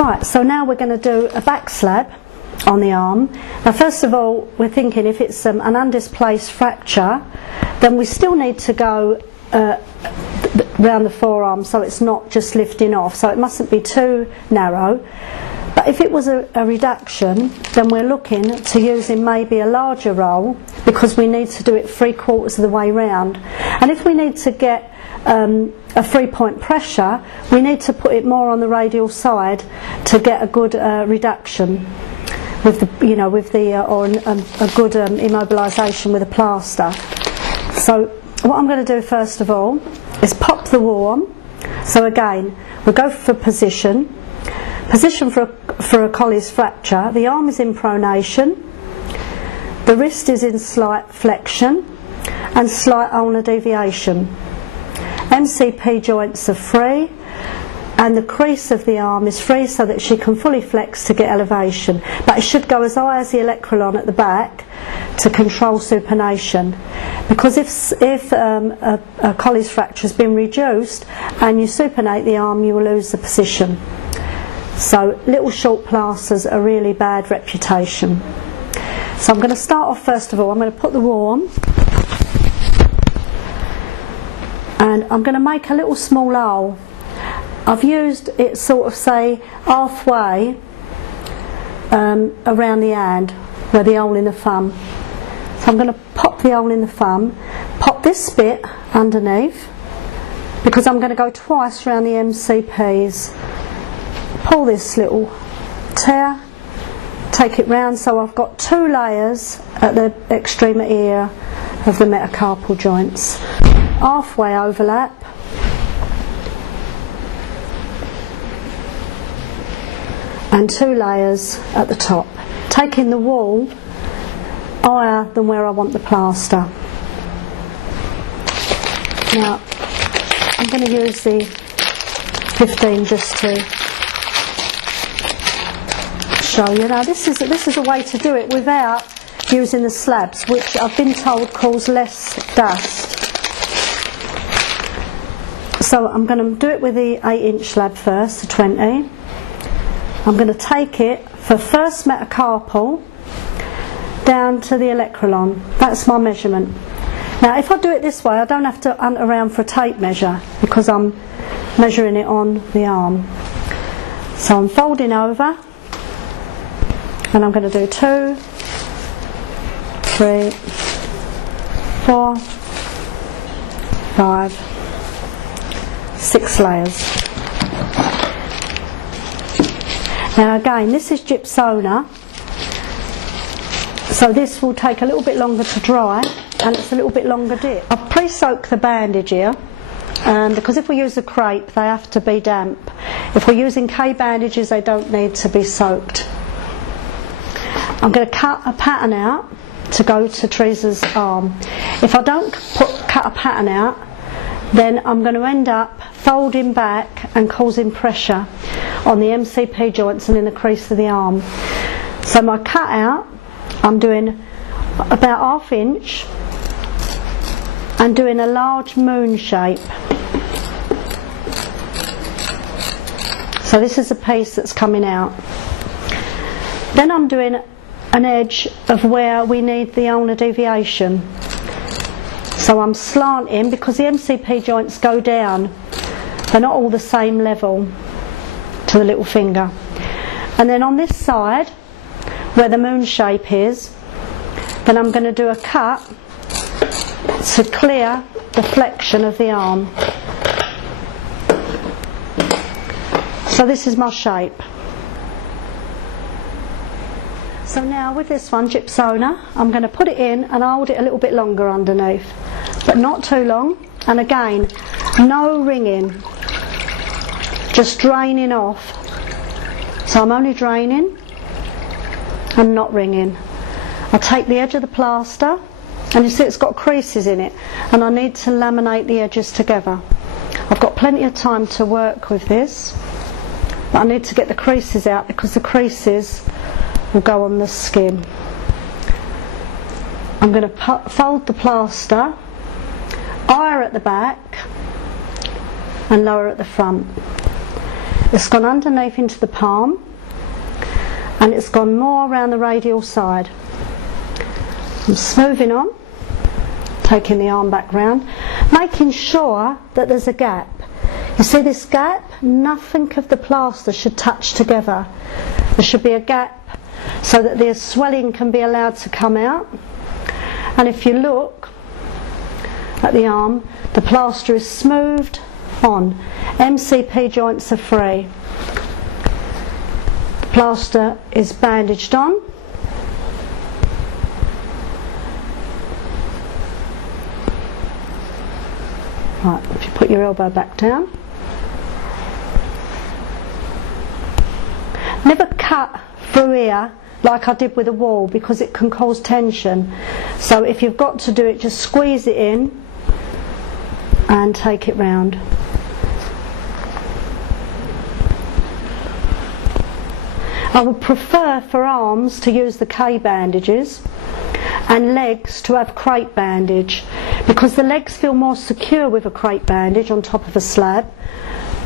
Right, so now we're going to do a backslab on the arm. Now first of all, we're thinking if it's an undisplaced fracture, then we still need to go round the forearm so it's not just lifting off, so it mustn't be too narrow. But if it was a reduction, then we're looking to using maybe a larger roll, because we need to do it 3/4 of the way round. And if we need to get a 3-point pressure, we need to put it more on the radial side to get a good reduction with the, or a good immobilisation with a plaster. So what I'm going to do first of all is pop the wall on. So again, we'll go for position. Position for a Colles fracture. The arm is in pronation, the wrist is in slight flexion and slight ulnar deviation. MCP joints are free and the crease of the arm is free so that she can fully flex to get elevation, but it should go as high as the olecranon at the back to control supination, because if a Colles fracture has been reduced and you supinate the arm, you will lose the position. So little short plasters are really bad reputation. So I'm going to start off first of all, I'm going to put the wall on and I'm going to make a little small hole. I've used it sort of say halfway around the hand where the hole in the thumb. So I'm going to pop the hole in the thumb, pop this bit underneath, because I'm going to go twice around the MCPs. Pull this little tear, take it round, so I've got 2 layers at the extremity here of the metacarpal joints. Halfway overlap, and 2 layers at the top, taking the wall higher than where I want the plaster. Now I'm going to use the 15 just to show you. Now this is a way to do it without using the slabs, which I've been told cause less dust. So I'm going to do it with the 8-inch slab first, the 20. I'm going to take it for first metacarpal down to the olecranon. That's my measurement. Now if I do it this way, I don't have to hunt around for a tape measure because I'm measuring it on the arm. So I'm folding over and I'm going to do 2, 3, 4, 5, 6 layers. Now again, this is gypsona, so this will take a little bit longer to dry and it's a little bit longer dip. I've pre-soaked the bandage here because if we use a crepe they have to be damp. If we're using K bandages they don't need to be soaked. I'm going to cut a pattern out to go to Teresa's arm. If I don't cut a pattern out, then I'm going to end up folding back and causing pressure on the MCP joints and in the crease of the arm. So my cut out, I'm doing about 1/2 inch and doing a large moon shape. So this is a piece that's coming out. Then I'm doing an edge of where we need the ulnar deviation. So I'm slanting because the MCP joints go down. They're not all the same level to the little finger. And then on this side, where the moon shape is, then I'm going to do a cut to clear the flexion of the arm. So this is my shape. So now with this one, gypsona, I'm going to put it in and hold it a little bit longer underneath, but not too long. And again, no wringing, just draining off. So I'm only draining and not wringing. I take the edge of the plaster and you see it's got creases in it and I need to laminate the edges together. I've got plenty of time to work with this, but I need to get the creases out because the creases will go on the skin. I'm going to fold the plaster higher at the back and lower at the front. It's gone underneath into the palm, and it's gone more around the radial side. I'm smoothing on, taking the arm back round, making sure that there's a gap. You see this gap? Nothing of the plaster should touch together. There should be a gap so that the swelling can be allowed to come out. And if you look at the arm, the plaster is smoothed on. MCP joints are free. The plaster is bandaged on. Right, if you put your elbow back down. Never cut through here like I did with a wall, because it can cause tension. So if you've got to do it, just squeeze it in and take it round. I would prefer for arms to use the K bandages and legs to have crepe bandage, because the legs feel more secure with a crepe bandage on top of a slab,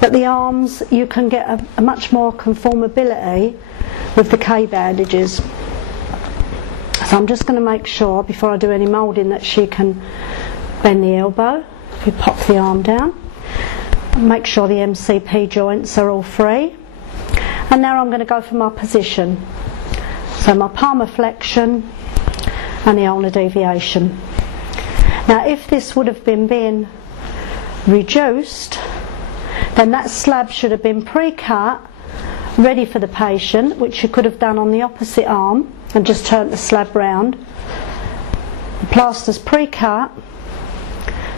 but the arms you can get a much more conformability with the K bandages. So I'm just going to make sure before I do any moulding that she can bend the elbow. If you pop the arm down, make sure the MCP joints are all free. And now I'm going to go for my position. So my palmar flexion and the ulnar deviation. Now if this would have been being reduced, then that slab should have been pre-cut, ready for the patient, which you could have done on the opposite arm and just turned the slab round. The plaster's pre-cut,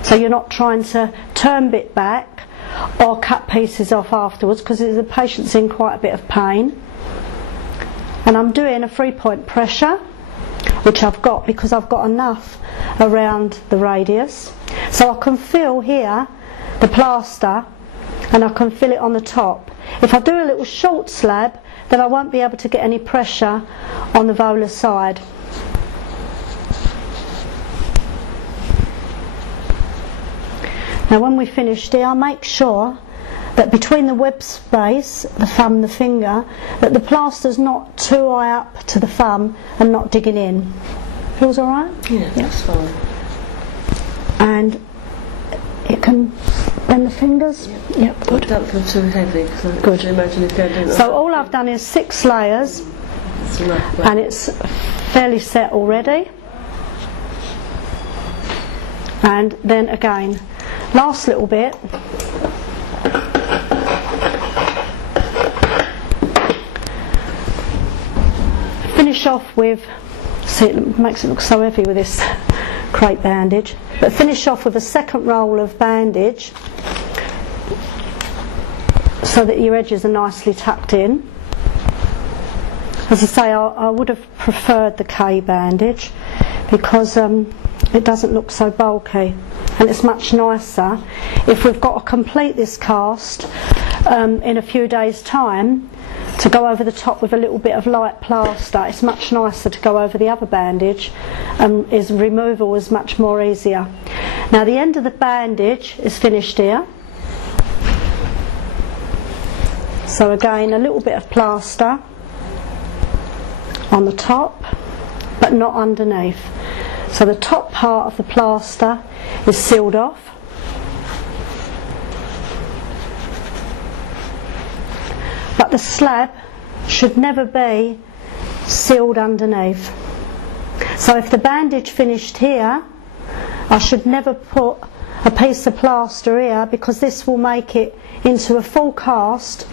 so you're not trying to turn bit back or cut pieces off afterwards, because the patient's in quite a bit of pain. And I'm doing a 3-point pressure, which I've got because I've got enough around the radius, so I can feel here the plaster and I can feel it on the top. If I do a little short slab, then I won't be able to get any pressure on the volar side. Now when we finish here, I'll make sure that between the web space, the thumb and the finger, that the plaster's not too high up to the thumb and not digging in. Feels alright? Yeah, that's fine. And you can bend the fingers? Yep, good. Don't feel too heavy, because I can imagine if I don't. So all I've done is 6 layers, and it's fairly set already. And then again, last little bit. Finish off with, see, it makes it look so heavy with this crepe bandage, but finish off with a second roll of bandage so that your edges are nicely tucked in. As I say, I would have preferred the K bandage because it doesn't look so bulky, and it's much nicer if we've got to complete this cast in a few days' time to go over the top with a little bit of light plaster. It's much nicer to go over the other bandage, and removal is much more easier. Now the end of the bandage is finished here, so again a little bit of plaster on the top but not underneath. So the top part of the plaster is sealed off. But the slab should never be sealed underneath. So if the bandage finished here, I should never put a piece of plaster here, because this will make it into a full cast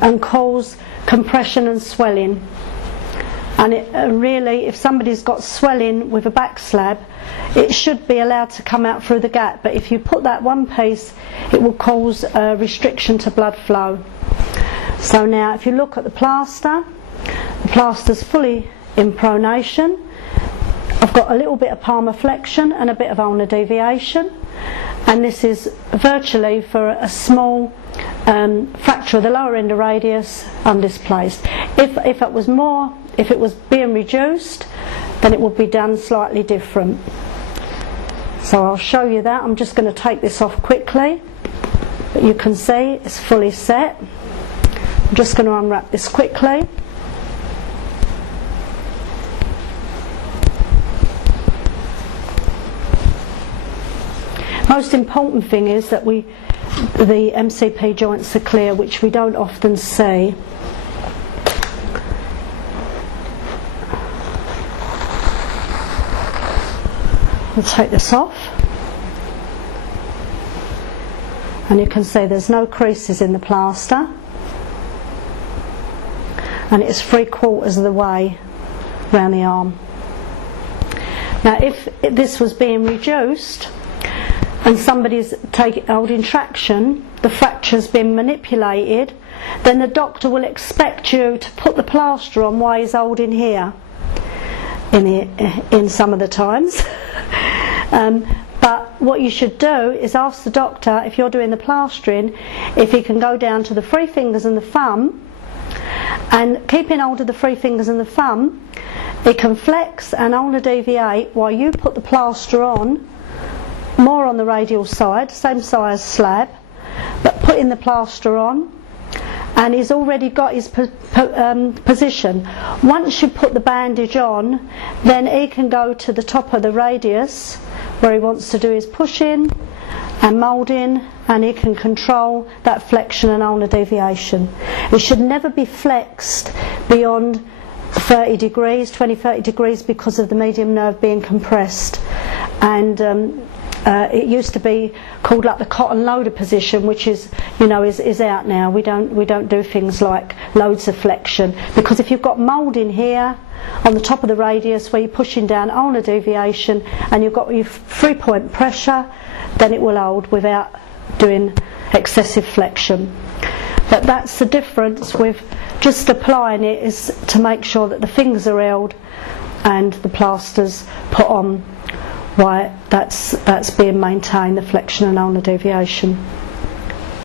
and cause compression and swelling. And it really, if somebody's got swelling with a back slab, it should be allowed to come out through the gap, but if you put that one piece, it will cause a restriction to blood flow. So now if you look at the plaster's fully in pronation. I've got a little bit of palmar flexion and a bit of ulnar deviation, and this is virtually for a small fracture of the lower end of radius undisplaced. If it was being reduced, then it would be done slightly different. So I'll show you that. I'm just going to take this off quickly, but you can see it's fully set. I'm just going to unwrap this quickly. Most important thing is that the MCP joints are clear, which we don't often see. We'll take this off, and you can see there's no creases in the plaster, and it's 3/4 of the way round the arm. Now if this was being reduced and somebody's holding traction, the fracture's been manipulated, then the doctor will expect you to put the plaster on while he's holding here in some of the times. But what you should do is ask the doctor, if you're doing the plastering, if he can go down to the 3 fingers and the thumb, and keeping hold of the 3 fingers and the thumb, it can flex and ulnar deviate while you put the plaster on, more on the radial side, same size slab, but putting the plaster on, and he's already got his position. Once you put the bandage on, then he can go to the top of the radius where he wants to do his pushing and moulding, and he can control that flexion and ulnar deviation. It should never be flexed beyond 30 degrees, 20-30 degrees, because of the medium nerve being compressed. And it used to be called like the cotton loader position, which is out now. We don't do things like loads of flexion, because if you've got moulding here on the top of the radius where you're pushing down ulnar deviation and you've got your 3-point pressure, then it will hold without doing excessive flexion. But that's the difference with just applying it, is to make sure that the fingers are held and the plaster's put on, why that's being maintained, the flexion and ulnar deviation.